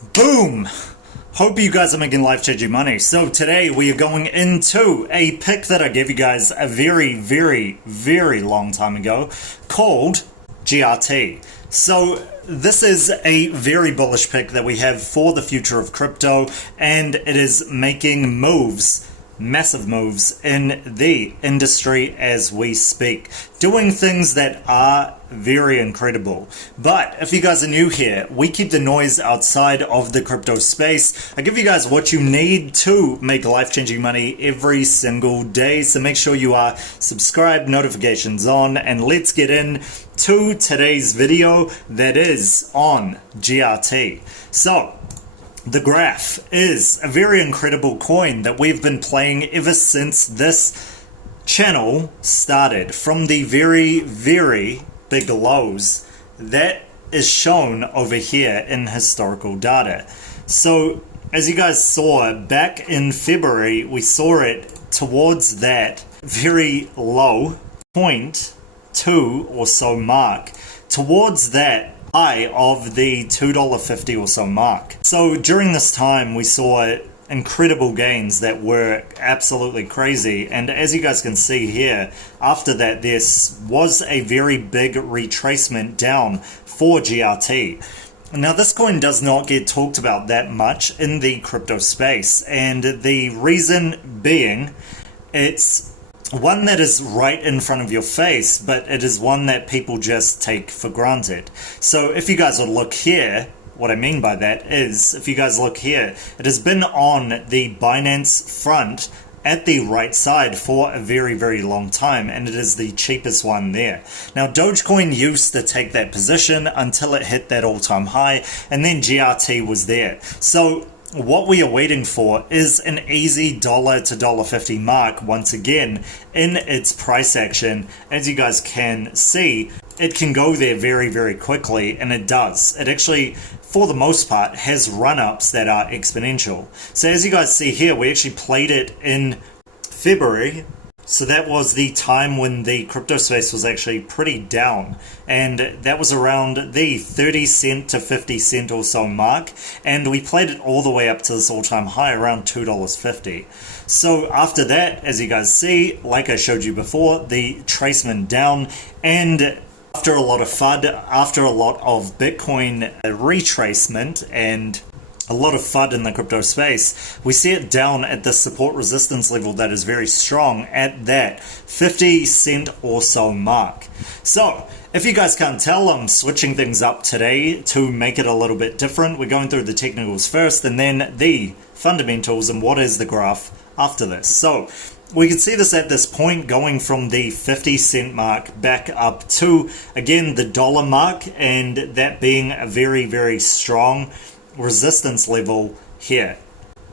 Boom! Hope you guys are making life-changing money. So today we are going into a pick that I gave you guys a very long time ago called GRT. So this is a very bullish pick that we have for the future of crypto, and it is making moves, massive moves in the industry as we speak, doing things that are very incredible. But if you guys are new here, we keep the noise outside of the crypto space. I give you guys what you need to make life-changing money every single day, so make sure you are subscribed, notifications on, and let's get in to today's video that is on GRT. So the graph is a very incredible coin that we've been playing ever since this channel started, from the very big lows that is shown over here in historical data. So as you guys saw back in February, we saw it towards that very low 0.2 or so mark, towards that high of the $2.50 or so mark. So during this time we saw incredible gains that were absolutely crazy, and as you guys can see here, after that there was a very big retracement down for GRT. Now this coin does not get talked about that much in the crypto space, and the reason being, it's one that is right in front of your face, but it is one that people just take for granted. So if you guys would look here, what I mean by that is, if you guys look here, it has been on the Binance front at the right side for a very long time, and it is the cheapest one there. Now Dogecoin used to take that position until it hit that all-time high, and then GRT was there. So what we are waiting for is an easy $1 to $1.50 mark once again in its price action. As you guys can see, it can go there very quickly, and it does. It actually, for the most part, has run-ups that are exponential. So as you guys see here, we actually played it in February. So that was the time when the crypto space was actually pretty down, and that was around the 30 cent to 50 cent or so mark, and we played it all the way up to this all-time high around $2.50. So after that, as you guys see, like I showed you before, the tracement down, and after a lot of FUD, after a lot of Bitcoin retracement and a lot of FUD in the crypto space, we see it down at the support resistance level that is very strong at that 50 cent or so mark. So if you guys can't tell, I'm switching things up today to make it a little bit different. We're going through the technicals first and then the fundamentals and what is the graph after this. So we can see this at this point going from the 50 cent mark back up to, again, the dollar mark, and that being a very strong resistance level here.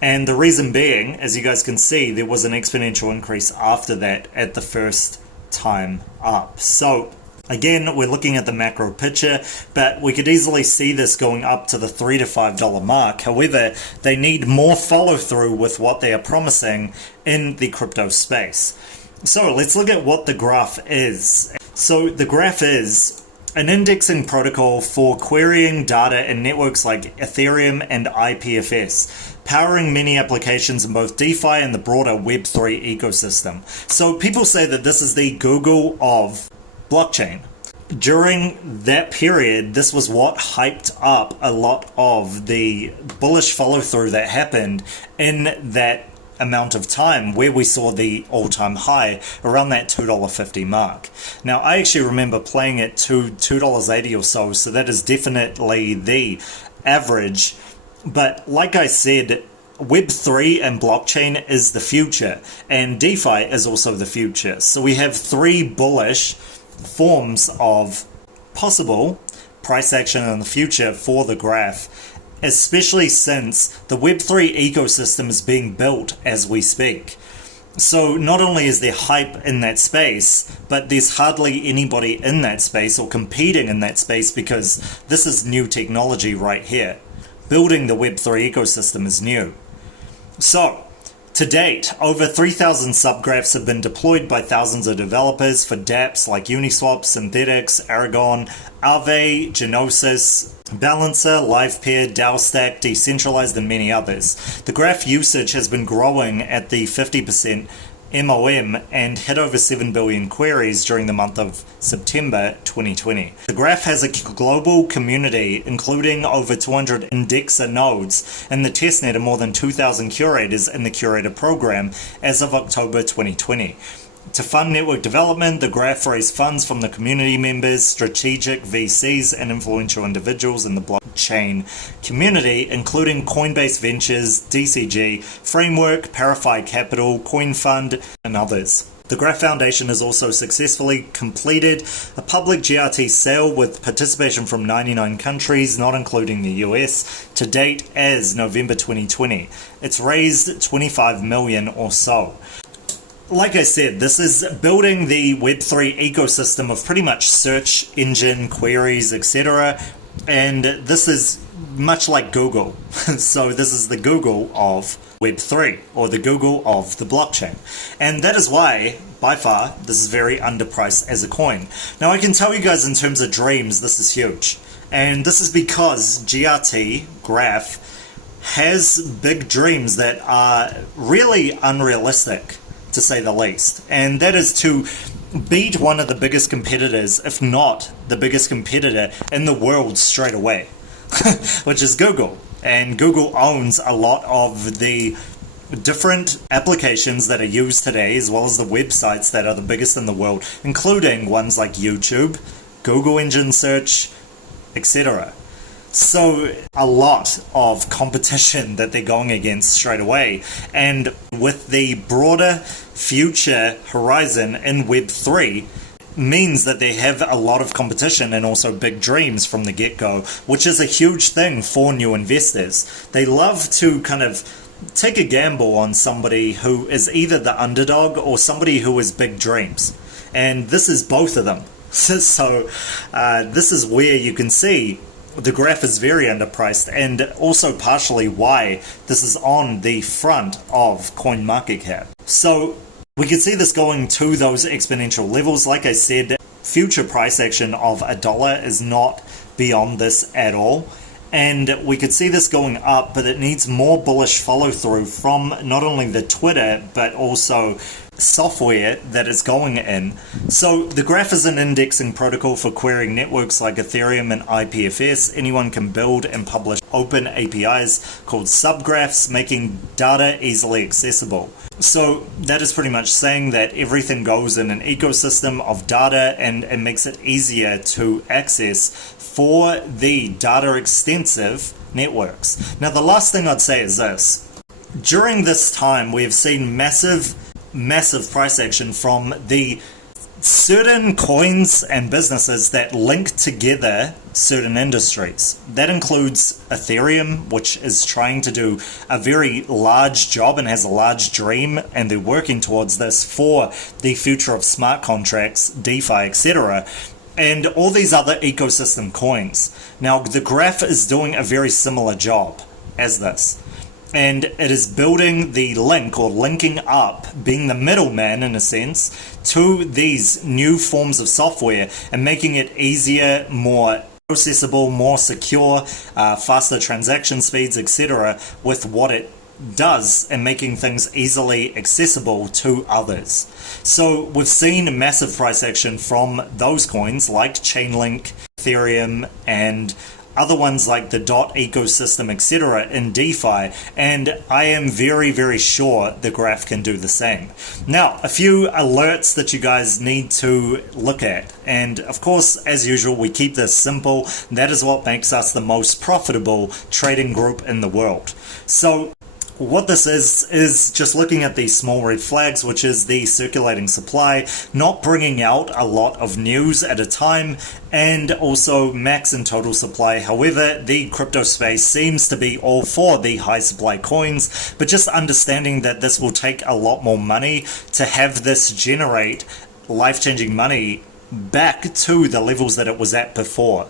And the reason being, as you guys can see, there was an exponential increase after that at the first time up. So again, we're looking at the macro picture, but we could easily see this going up to the $3 to $5 mark. However, they need more follow through with what they are promising in the crypto space. So let's look at what the graph is. So the graph is an indexing protocol for querying data in networks like Ethereum and IPFS, powering many applications in both DeFi and the broader Web3 ecosystem. So people say that this is the Google of blockchain. During that period, this was what hyped up a lot of the bullish follow through that happened in that amount of time, where we saw the all-time high around that $2.50 mark. Now I actually remember playing it to $2.80 or so that is definitely the average. But like I said, Web3 and blockchain is the future, and DeFi is also the future. So we have three bullish forms of possible price action in the future for the graph, especially since the Web3 ecosystem is being built as we speak. So not only is there hype in that space, but there's hardly anybody in that space or competing in that space, because this is new technology right here. Building the Web3 ecosystem is new. So To date, over 3,000 subgraphs have been deployed by thousands of developers for dApps like Uniswap, Synthetics, Aragon, Aave, Genosis, Balancer, LivePair, DAOstack, Decentralized, and many others. The graph usage has been growing at the 50% MOM and hit over 7 billion queries during the month of September 2020. The graph has a global community including over 200 indexer nodes, and the testnet are more than 2,000 curators in the curator program as of October 2020. To fund network development, the graph raised funds from the community members, strategic VCs, and influential individuals in the blockchain community, including Coinbase Ventures, DCG, Framework, Parify Capital, CoinFund, and others. The Graph Foundation has also successfully completed a public GRT sale with participation from 99 countries, not including the US, to date as November 2020. It's raised 25 million or so. Like I said, this is building the Web3 ecosystem of pretty much search engine queries, etc. And this is much like Google. So this is the Google of Web3, or the Google of the blockchain. And that is why, by far, this is very underpriced as a coin. Now I can tell you guys in terms of dreams, this is huge. And this is because GRT, Graph, has big dreams that are really unrealistic, to say the least, and that is to beat one of the biggest competitors, if not the biggest competitor in the world straight away, which is Google. And Google owns a lot of the different applications that are used today, as well as the websites that are the biggest in the world, including ones like YouTube, Google engine search, etc. So a lot of competition that they're going against straight away, and with the broader future horizon in Web3 means that they have a lot of competition and also big dreams from the get-go, which is a huge thing for new investors. They love to kind of take a gamble on somebody who is either the underdog or somebody who has big dreams, and this is both of them. So this is where you can see the graph is very underpriced, and also partially why this is on the front of CoinMarketCap. So we can see this going to those exponential levels. Like I said, future price action of $1 is not beyond this at all. And we could see this going up, but it needs more bullish follow through from not only the Twitter, but also software that it's going in. So the graph is an indexing protocol for querying networks like Ethereum and IPFS. Anyone can build and publish open APIs called subgraphs, making data easily accessible. So that is pretty much saying that everything goes in an ecosystem of data, and it makes it easier to access for the data extensive networks. Now the last thing I'd say is this. During this time we have seen massive price action from the certain coins and businesses that link together certain industries. That includes Ethereum, which is trying to do a very large job and has a large dream, and they're working towards this for the future of smart contracts, DeFi, etc., and all these other ecosystem coins. Now the graph is doing a very similar job as this, and it is building the link, or linking up, being the middleman in a sense, to these new forms of software and making it easier, more processable, more secure, faster transaction speeds, etc., with what it does, and making things easily accessible to others. So we've seen massive price action from those coins like Chainlink, Ethereum, and other ones like the DOT ecosystem, etc., in DeFi, and I am very sure the graph can do the same. Now, a few alerts that you guys need to look at, and of course, as usual, we keep this simple. That is what makes us the most profitable trading group in the world. So what this is just looking at these small red flags, which is the circulating supply, not bringing out a lot of news at a time, and also max and total supply. However, the crypto space seems to be all for the high supply coins, but just understanding that this will take a lot more money to have this generate life-changing money back to the levels that it was at before.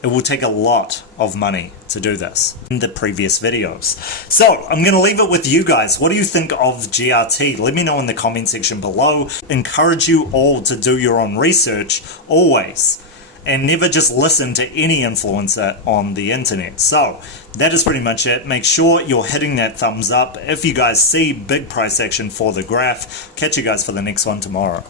It will take a lot of money to do this in the previous videos. So I'm going to leave it with you guys. What do you think of GRT? Let me know in the comment section below. Encourage you all to do your own research always. and never just listen to any influencer on the internet. So that is pretty much it. Make sure you're hitting that thumbs up if you guys see big price action for the graph. Catch you guys for the next one tomorrow.